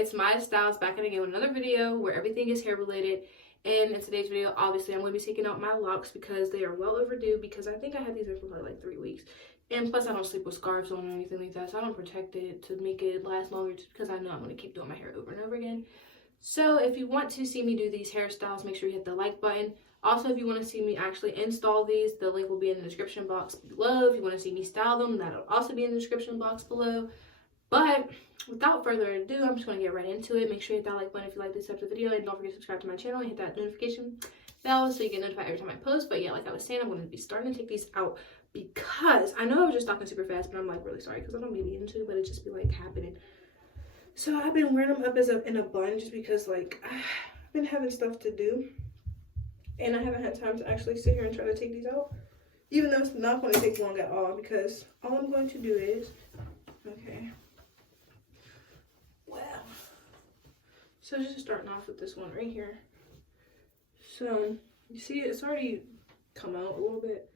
it's Miyah Styles back at again with another video where everything is hair related. And in today's video, obviously, I'm going to be taking out my locks because they are well overdue, because I think I had these in for like 3 weeks. And plus, I don't sleep with scarves on or anything like that, so I don't protect it to make it last longer, just because I know I'm going to keep doing my hair over and over again. So if you want to see me do these hairstyles, make sure you hit the like button. Also, if you want to see me actually install these, the link will be in the description box below. If you want to see me style them, that'll also be in the description box below. But without further ado, I'm just going to get right into it. Make sure you hit that like button if you like this type of video, and don't forget to subscribe to my channel and hit that notification bell so you get notified every time I post. But yeah, like I was saying, I'm going to be starting to take these out because I know I was just talking super fast, but I'm like really sorry because I don't be meaning to, but it just be like happening. So I've been wearing them up as in a bun just because like I've been having stuff to do and I haven't had time to actually sit here and try to take these out, even though it's not going to take long at all, because all I'm going to do is, okay, wow. So just starting off with this one right here. So you see it's already come out a little bit,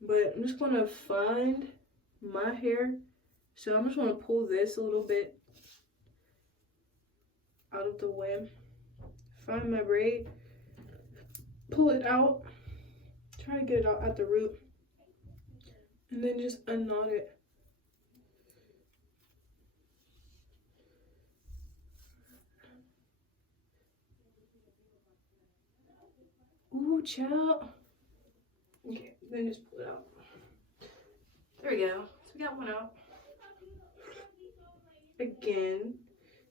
but I'm just going to find my hair. So I'm just going to pull this a little bit out of the way, find my braid, pull it out, try to get it out at the root, and then just unknot it. Ooh, child. Okay, then just pull it out. There we go. So we got one out. Again.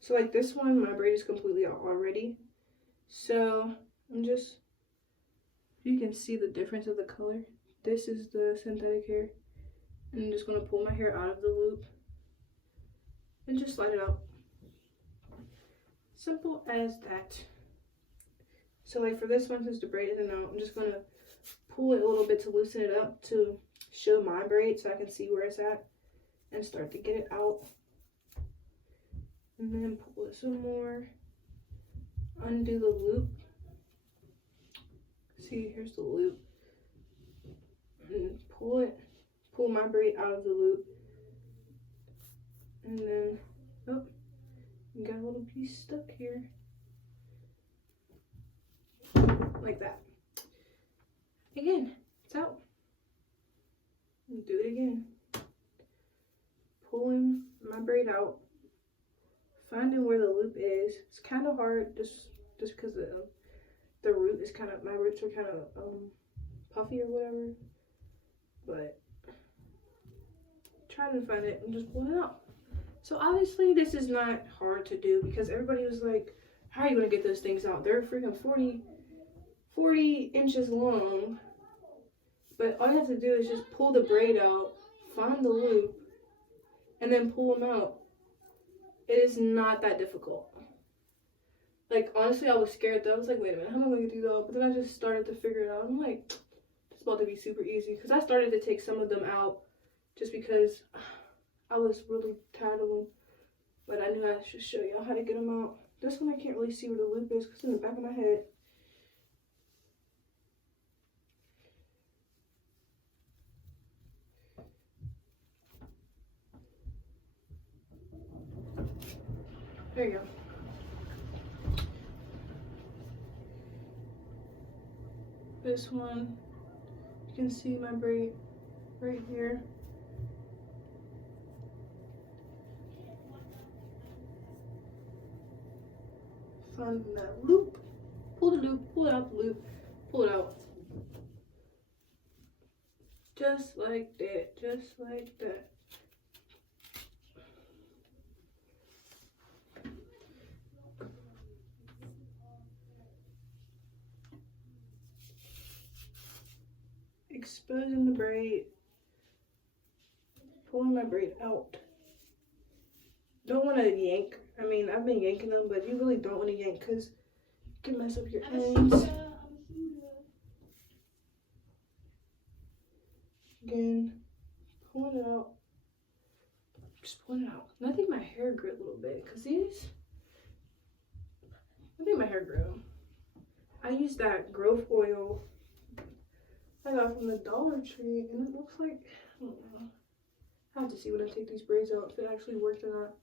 So like this one, my braid is completely out already. So I'm just, you can see the difference of the color. This is the synthetic hair. And I'm just going to pull my hair out of the loop and just slide it out. Simple as that. So like for this one, since the braid isn't out, I'm just going to pull it a little bit to loosen it up to show my braid so I can see where it's at and start to get it out. And then pull it some more, undo the loop. See, here's the loop. And pull my braid out of the loop. And then, oh, you got a little piece stuck here. Like that. Again, it's out. And do it again. Pulling my braid out. Finding where the loop is. It's kind of hard just because the root is kind of, my roots are kind of puffy or whatever, but trying to find it and just pull it out. So obviously this is not hard to do because everybody was like, how are you going to get those things out? They're freaking 40 inches long, but all you have to do is just pull the braid out, find the loop, and then pull them out. It is not that difficult. Like, honestly, I was scared though. I was like, wait a minute, how am I going to get these out? But then I just started to figure it out. I'm like, it's about to be super easy. Because I started to take some of them out just because I was really tired of them. But I knew I should show y'all how to get them out. This one I can't really see where the loop is because it's in the back of my head. There you go. This one, you can see my braid right here. Find that loop, pull the loop, pull out the loop, pull it out. Just like that, just like that. Exposing the braid, pulling my braid out. Don't want to yank. I mean, I've been yanking them, but you really don't want to yank because it can mess up your ends. Again, pulling it out. Just pulling it out. And I think my hair grew a little bit because these, I think my hair grew. I used that growth oil I got from the Dollar Tree, and it looks like, I don't know. I have to see when I take these braids out if it actually worked or not.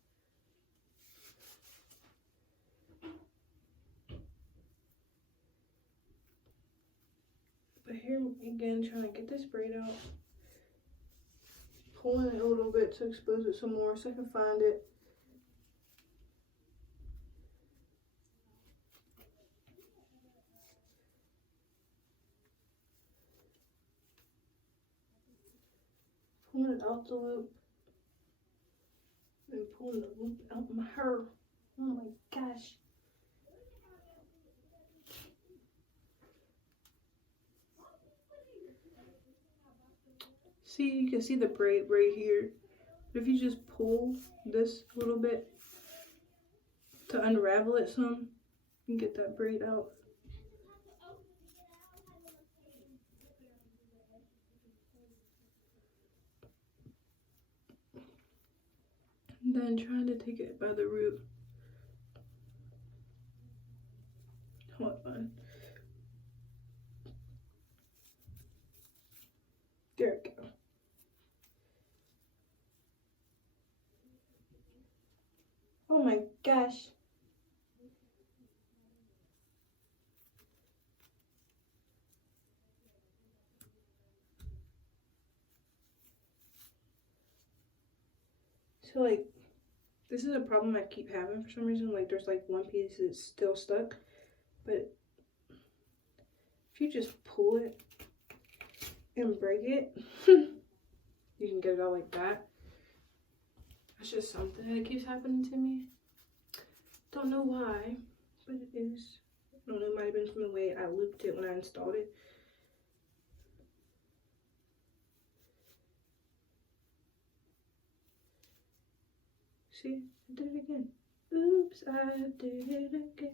But here again, trying to get this braid out. Pulling it a little bit to expose it some more so I can find it. Pulling it out the loop. And pulling the loop out my hair. Oh my gosh. See, you can see the braid right here. But if you just pull this a little bit to unravel it some, you can get that braid out. And then trying to take it by the root. Hold on. There we go. Oh my gosh. So like, this is a problem I keep having for some reason. Like there's like one piece that's still stuck. But if you just pull it and break it, you can get it out like that. That's just something that keeps happening to me. Don't know why, but it is. I don't know, it might have been from the way I looped it when I installed it. See, I did it again. Oops, I did it again.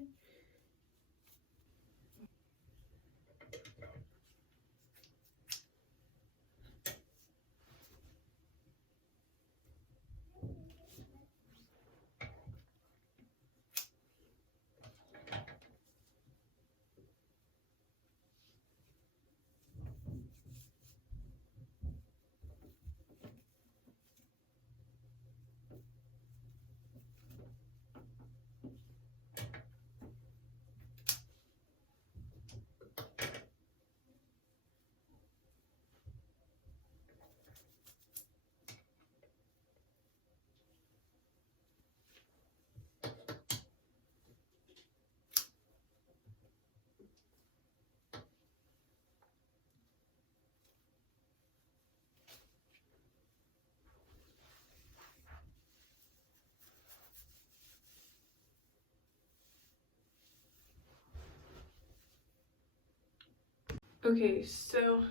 Okay, so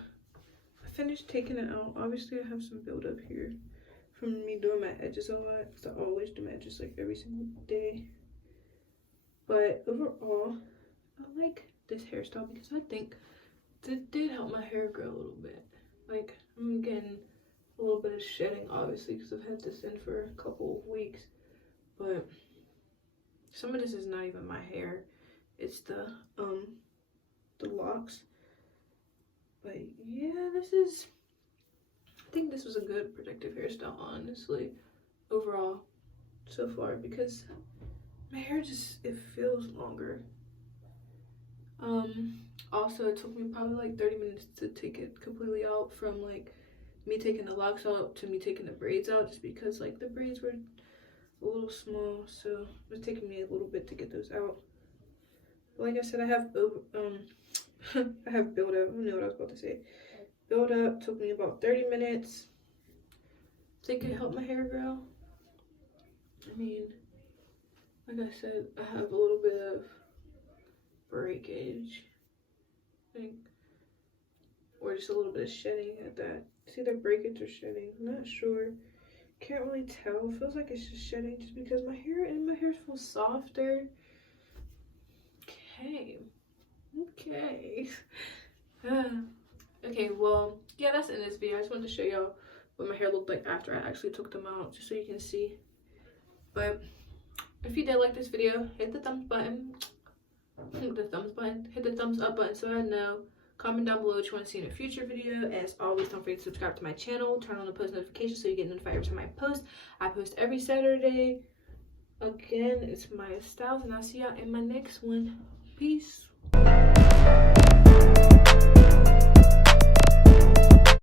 I finished taking it out. Obviously, I have some buildup here from me doing my edges a lot, because I always do my edges like every single day. But overall, I like this hairstyle because I think it did help my hair grow a little bit. Like, I'm getting a little bit of shedding, obviously, because I've had this in for a couple of weeks. But some of this is not even my hair. It's the locks. But yeah, I think this was a good protective hairstyle, honestly, overall, so far, because my hair just, it feels longer. Also, it took me probably like 30 minutes to take it completely out, from like me taking the locks out to me taking the braids out, just because like the braids were a little small, so it was taking me a little bit to get those out. But like I said, I have I have build up. I don't know what I was about to say. Build up took me about 30 minutes. Think it helped my hair grow. I mean, like I said, I have a little bit of breakage, I think, or just a little bit of shedding at that. It's either breakage or shedding. I'm not sure. Can't really tell. It feels like it's just shedding, just because my hair feels softer. Okay. Okay, well, yeah, that's in this video. I just wanted to show y'all what my hair looked like after I actually took them out, just so you can see. But if you did like this video, hit the thumbs button. Hit the thumbs up button so I know. Comment down below what you want to see in a future video. As always, don't forget to subscribe to my channel. Turn on the post notifications so you get notified every time I post. I post every Saturday. Again, it's Miyah Styles, and I'll see y'all in my next one. Peace.